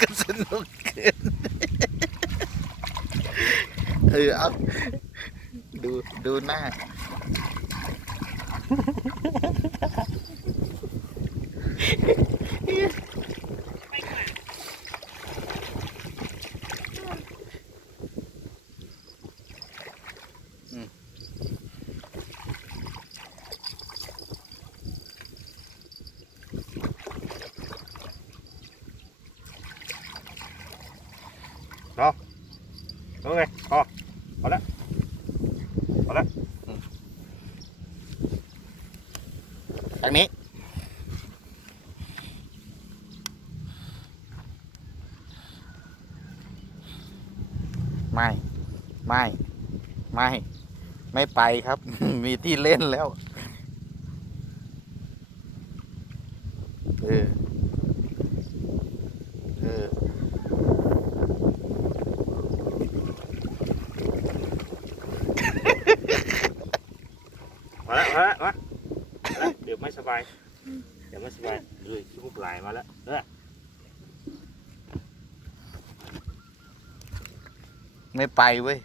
ก็สนุกเกิน เออเอาดูดูหน้าโอเคพอพอแล้วพอแล้วทางนี้ไม่ไม่ไม่ไม่ไปครับ มีที่เล่นแล้ว เอออ พอแล้วพอแล้วมาพอแล้วเดี๋ยว ไม่สบายเดี๋ยวไม่สบายดูขี้มูกไหลมาแล้วเออไม่ไปเว้ย